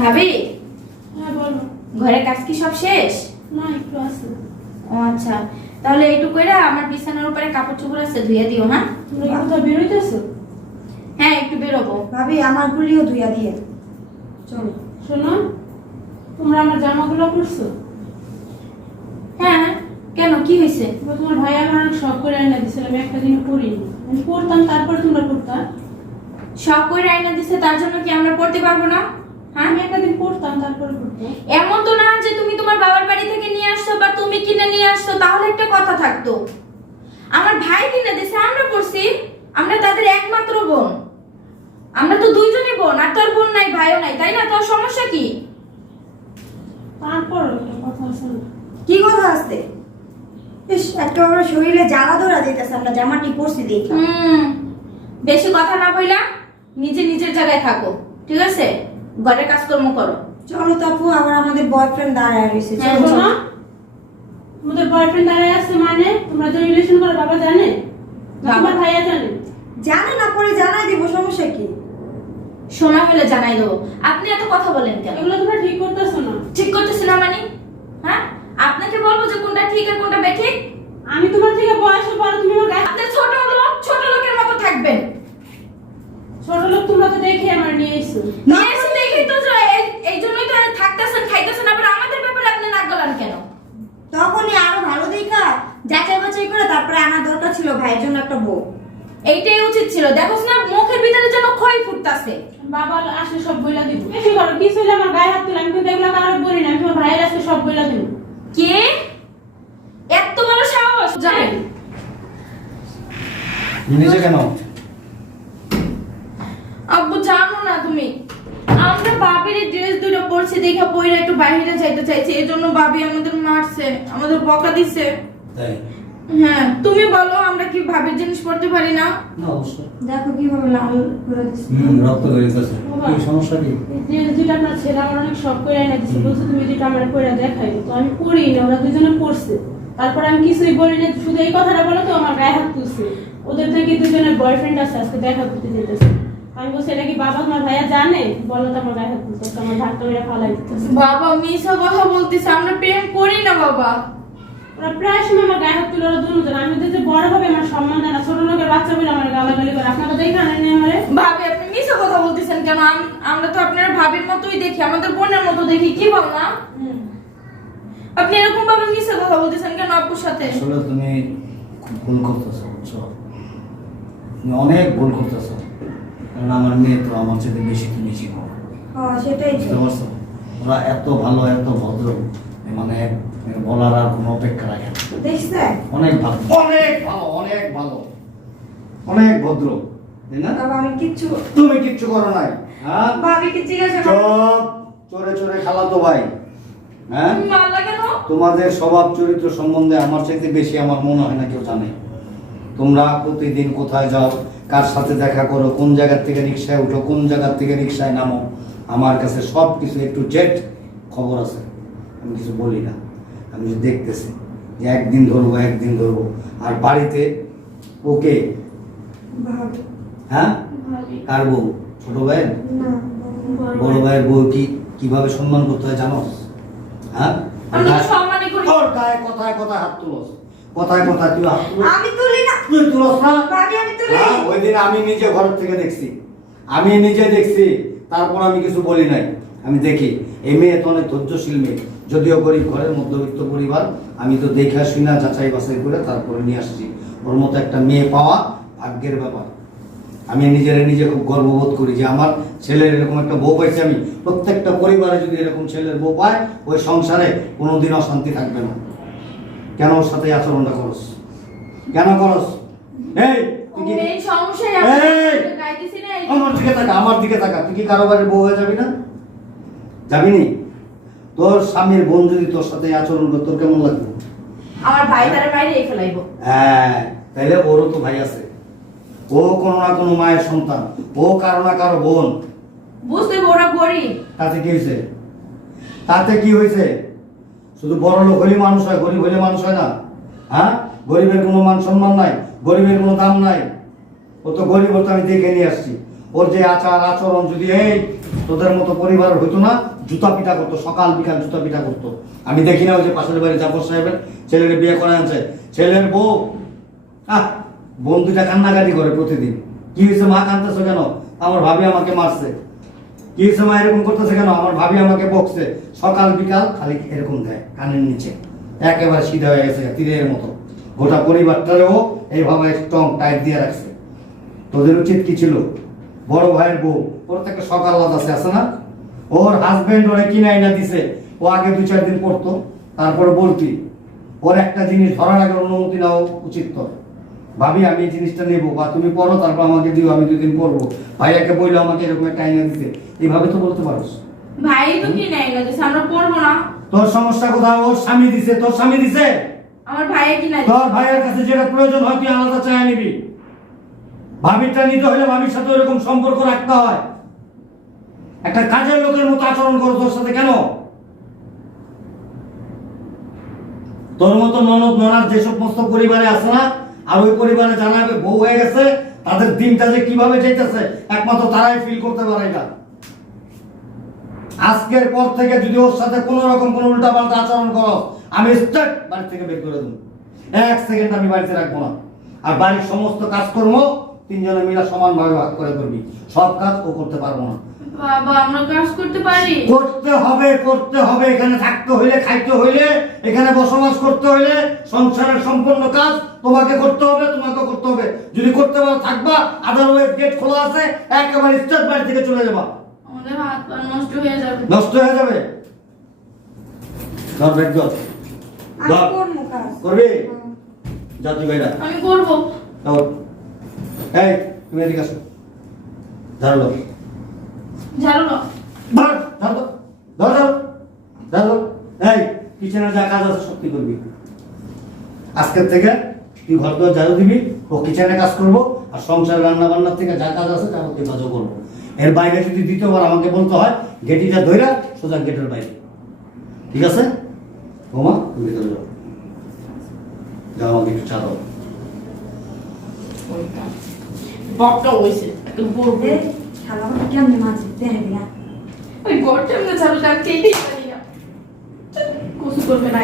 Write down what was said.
ভাবি? হ্যাঁ বলো। ঘরের কাজ কি সব শেষ? না একটু আছে। ও আচ্ছা। তাহলে এইটু কইরা আমার বিছানার উপরে কাপড় চোপড় আছে ধুইয়া দিও হ্যাঁ? তোমরা কি কোথাও বেরোইতেছো? হ্যাঁ একটু বেরোবো। ভাবি আমার গুলিও ধুইয়া দিয়ে। চলো। শোনো তোমরা আমার জামাগুলো পরছো? হ্যাঁ কেন কি হয়েছে তোমার ভাই আমার অনেক শখ করে এনে দিয়েছিল আমি একটা দিন পরিনি। আমি পড়তাম তারপরে তোমরা পড়তাম শখ করে আয়না দিছে তার জন্য কি আমরা পড়তে পারব না? হ্যাঁ আমি একটা দিন পড়তাম তারপরে এমন তো না যে তুমি তোমার বাবার বাড়ি থেকে নিয়ে আসছো বা তুমি কিনে নিয়ে আসছো তাহলে একটা কথা থাকতো। আমার ভাই কিনে দিছে আমরা পড়ছি আমরা তাদের একমাত্র বোন। আমরা তো দুইজনই বোন আর তোর বোন নাই ভাইও নাই তাই না? তোর সমস্যা কি? তারপর কথা কি কথা আসতে ইস একটা আমার শরীরে জ্বালা ধরা যেতেছে আমরা জামাটি পরছি হুম বেশি কথা না বইলা নিজে নিজের জায়গায় থাকো ঠিক আছে? ঘরের কাজকর্ম করো। চলো তাপু আবার আমাদের বয়ফ্রেন্ড দাঁড়ায় রয়েছে। হ্যাঁ। তোমাদের বয়ফ্রেন্ড দাঁড়ায় আছে মানে? তোমরা যে রিলেশন করো বাবা জানে? বাবা। ভাইয়া জানে? জানে না পরে জানাই দিব সমস্যা কি? সময় হলে জানাই দেবো। আপনি এত কথা বলেন কেন? এগুলো তোমরা ঠিক করতেছো না। ঠিক করতেছি না মানে? হ্যাঁ? আপনাকে বলব যে কোনটা ঠিক আর কোনটা বেঠিক? আমি তোমার থেকে বয়সে বড় তুমি আমার গায়ে আপনি ছোট লোক ছোট লোকের মতো থাকবেন। ছোট লোক তোমরা তো দেখে আমার নিয়ে এসো নিয়ে এসে দেখি তো যে এই- এই জন্যই তো থাকতেছেন খাইতেছেন আবার আমাদের ব্যাপারে আপনি নাক গলান কেন তখনই আরও ভালো দেখা যাচাই বাছাই করে তারপরে আমার দরকার ছিল ভাইয়ের জন্য একটা বউ। এইটাই উচিত ছিল। দেখো না মুখের ভিতরে যেন ক্ষয় ফুটতাছে। বাবা আসলে সব বইলা দিব। বেশি করো কি ছিল আমার গায়ে হাত তুলে আমি কিন্তু এগুলো কারও বলি না আমি তোমার ভাইয়ের আজকে সব বইলা দিব। কে? এত বড় সাহস। জানেন নিজে কেন? আব্বু জানো না তুমি আমরা বাবির ড্রেস দুটো পরছি দেখে পইরা একটু বাইরে যাইতে চাইছি। এজন্য জন্য বাবি আমাদের মারছে আমাদের বকা দিছে। তাই? হ্যাঁ তুমি বলো আমরা কি ভাবির জিনিস পড়তে পারি না? অবশ্যই। দেখো কীভাবে লাল করে দিচ্ছে। হুম রক্ত বেরিয়েছে কি সমস্যা কি? যে যেটা আপনার ছেলে আমার অনেক শখ করে এনে দিচ্ছে বলছে তুমি যেটা আমার করে দেখাই তো আমি পড়ি না ওরা দুজনে পড়ছে। তারপর আমি কিছুই বলি না শুধু এই কথাটা বলে তো আমার গায়ে হাত তুলছে। ওদের থেকে দুজনের বয়ফ্রেন্ড আছে আজকে দেখা করতে যেতেছে। আমি বলছি এটা কি বাবা তোমার ভাইয়া জানে? বলো তো আমার গায়ে হাত তুলছে তো আমার ধাক্কা মেরে ফালাই দিতেছে। বাবা মিশা কথা বলতেছে আমরা প্রেম করি না বাবা। ওরা প্রায় সময় আমার গায়ে হাত তুলে ওরা দুজন আমি তো যে বড় হবে আমার সম্মান দেয় না ছোট লোকের বাচ্চা বলে আমার গালাগালি করে। আপনারা দেখে আনেন আমারে। ভাবি আপনি মিশা কথা বলতেছেন কেন? আমরা তো আপনার ভাবির মতোই দেখি আমাদের বোনের মতো দেখি কি বল? না আপনি এরকম ভাবে মিশা কথা বলতেছেন কেন আপুর সাথে? আসলে তুমি খুব ভুল করতেছো বুঝছ? তুমি অনেক ভুল করতেছো। কারণ আমার মেয়ে তো আমার চেয়ে বেশি তুমি চিনো। হ্যাঁ সেটাই বুঝতে তো। পারছ? ওরা এত ভালো এত ভদ্র। মানে বলার আর কোনো অপেক্ষা রাখে না। অনেক ভালো। অনেক ভালো অনেক ভালো। অনেক ভদ্র। তাই না? তবে আমি কিচ্ছু তুমি কিচ্ছু করো নাই। হ্যাঁ? চোরে চোরে খালাতো ভাই। হ্যাঁ? তোমাদের স্বভাব চরিত্র সম্বন্ধে আমার চাইতে বেশি আমার মনে হয় না কেউ জানে। তোমরা প্রতিদিন কোথায় যাও কার সাথে দেখা করো কোন জায়গার থেকে রিক্সায় উঠো কোন জায়গার থেকে রিক্সায় নামো আমার কাছে সব কিছু একটু জেট খবর আছে। আমি কিছু বলি না। আমি শুধু দেখতেছি যে একদিন ধরবো একদিন ধরবো। আর বাড়িতে ওকে? হ্যাঁ? কার বউ? ছোট ভাইয়ের? বড় ভাইয়ের। বউ কি কীভাবে সম্মান করতে হয় জানো হ্যাঁ? তোর গায়ে কথায় কথায় হাত তুলস। কথায় কথায় তুই হাত তুলস আমি তুলি না। তুই তুলস না? আমি তুলি। হ্যাঁ, ওই দিন আমি নিজে ঘর থেকে দেখছি। আমি নিজে দেখছি তারপর আমি কিছু বলি নাই। আমি দেখি এই মেয়ে তো অনেক ধৈর্যশীল মেয়ে। যদিও গরিব ঘরের মধ্যবিত্ত পরিবার আমি তো দেখা শুনা যাচাই বাছাই করে তারপরে নিয়ে আসছি। ওর মতো একটা মেয়ে পাওয়া ভাগ্যের ব্যাপার। আমি নিজের নিজে খুব গর্ববোধ করি যে আমার ছেলের এরকম একটা বউ পাইছি আমি। প্রত্যেকটা পরিবারে যদি এরকম ছেলের বউ পায় ওই সংসারে কোনোদিন অশান্তি থাকবে না। কেন ওর সাথে আচরণটা করস? কেন করস? এই না আমার দিকে তাকা আমার দিকে তাকা। তুই কি কারও বাড়ির বউ হয়ে যাবি না? যাবি নি? তোর স্বামীর বোন যদি তোর সাথে আচরণ করে তোর কেমন লাগবে? আমার ভাই তার বাইরে ফেলাইবো হ্যাঁ তাইলে ওরও তো ভাই আছে। ও কোনো না কোনো মায়ের সন্তান। ও কারও না কারও বোন। বুঝতে ওরা গরিব। তাতে কি হয়েছে? তাতে কি হয়েছে? শুধু বড় লোক হলে মানুষ হয় গরিব হলে মানুষ হয় না। হ্যাঁ? গরিবের কোনো মান সম্মান নাই গরিবের কোনো দাম নাই। ও তো গরিব আমি দেখে নিয়ে আসছি। ওর যে আচার আচরণ যদি এই তোদের মতো পরিবার হইতো না জুতা পিঠা করতো, সকাল বিকাল জুতা পিঠা করতো। আমি দেখি না ওই যে পাশের বাড়ি জাফর সাহেবের ছেলের বিয়ে করে আনছে। ছেলের বউ, আহ বোন দুইটা কান্নাকাটি করে প্রতিদিন। কি হয়েছে, মা কান্দতেছো কেন? আমার ভাবি আমাকে মারছে। কি হয়েছে, মা এরকম করতেছে কেন? আমার ভাবি আমাকে বকছে। সকাল বিকাল খালি এরকম দেয় কানের নিচে। একেবারে সিধা হয়ে গেছে, তীরের মতো। গোটা পরিবারটারেও এইভাবে স্ট্রং টাইট দিয়ে রাখছে। তোদের উচিত কি ছিল? বড় ভাইয়ের বউ, ওর থেকে সকাল আছে আছে না? ওর হাজবেন্ড ওরে কিনে আইনা দিছে। ও আগে দু চার দিন পড়তো তারপরে বলতি ওর একটা জিনিস ধরার আগে অনুমতি নেওয়া উচিত তোর। ভাবি আমি এই জিনিসটা নেব বা তুমি পড়ো তারপর আমাকে দিও আমি দুদিন পড়ব। ভাইয়াকে বলল আমাকে এরকম একটা আইনা দিতে। এইভাবে তো বলতে পারোস। ভাই তো কিনে এনে দিছে? আমরা পড়ব না। তোর সমস্যা কোথাও ওর স্বামী দিছে তোর স্বামী দিছে? আমার ভাইয়ে কিনা দিছে তোর ভাইয়ের কাছে যেটা প্রয়োজন হয় তুই আলাদা চাই নিবি। ভাবিরটা নিতে হলে ভাবির সাথে ওরকম সম্পর্ক রাখতে হয়। একটা কাজের লোকের মতো আচরণ করো তোর সাথে কেন? তোর মতো ননদ ননার যে সমস্ত পরিবারে আছে না, আর ওই পরিবারে জানাবে বউ হয়ে গেছে, তাদের দিনটা যে কীভাবে যেতেছে একমাত্র তারাই ফিল করতে পারে এটা। আজকের পর থেকে যদি ওর সাথে কোনো রকম কোনো উল্টা পাল্টা আচরণ করো, আমি স্টার্ট বাড়ি থেকে বের করে দেবো। এক সেকেন্ড আমি বাড়িতে রাখব না। আর বাড়ির সমস্ত কাজকর্ম তিনজনে মিলে সমানভাবে ভাগ করে করবি। সব কাজ ও করতে পারব না। বাবা আমরা কাজ করতে পারি? করতে হবে করতে হবে। এখানে থাকতে হইলে খাইতে হইলে এখানে বসবাস করতে হইলে সংসারের সম্পূর্ণ কাজ তোমাকে করতে হবে তোমাকে করতে হবে। যদি করতে পারো থাকবা। আদারওয়াইজ গেট খোলা আছে একেবারে স্টার্ট বাড়ি থেকে চলে যাবা। আমাদের হাত পা নষ্ট হয়ে যাবে। নষ্ট হয়ে যাবে? ধর ব্যাগ ধর। আমি করব কাজ। করবি? যা তুই বাইরা আমি করব। এই তুমি এদিকে আসো। ধারলো। ঝাড়ু না ধর ধর ধর ধর ধর ধর ধর। এই কিচেনে যা কাজ আছে সত্যি করবি। আজকের থেকে তুই ঘর দর ঝাড়ু দিবি ও কিচেনে কাজ করব আর সংসার রান্না বান্নার থেকে যা কাজ আছে যাবতীয় কাজও করব। এর বাইরে যদি দ্বিতীয়বার আমাকে বলতে হয় গেটিটা ধইরা সোজা গেটের বাইরে। ঠিক আছে? ওমা তুমি ভিতরে যাও। যাও আমাকে একটু চা দাও বকটা একটু শালা মাঝে দেখবি না ওই গরটা আমরা ঝাড়ু কাটতেই পারি না কিছু করবে না